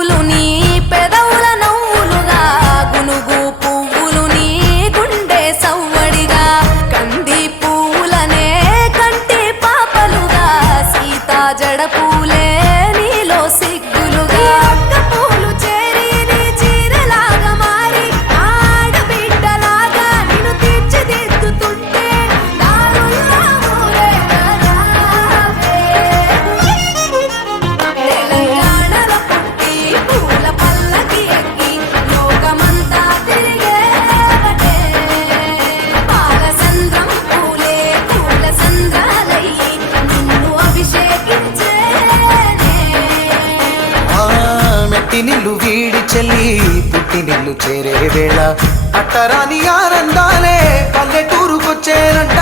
పువ్వులు నీ పెదవుల నవ్వులుగా గునుగు పువ్వులు నీ గుండె సవ్వడిగా కంది పువ్వులనే కంటి పాపలుగా సీతా జడ పూలే నీలో సిగ్గులుగా ఒక్క పూలు చేరి నీ చీరలాగా మారి ఆడబిడ్డలాగా నిన్ను తీర్చిదిద్దుతుంటే దారుల్లో ఊరేగారావే. తెలంగాణలో పుట్టి పూల పల్లకి ఎక్కి లోకమంతా తిరిగేవటే పాలసంద్రం పూలే పూల సంద్రాలయ్యి నిన్ను అభిషేకించేనే. మెట్టి నిల్లు వీడి చెల్లి పుట్టి నిల్లు చేరే వేళ అట్టరాని ఆనందాలే పల్లెటూరుకొచ్చేనంట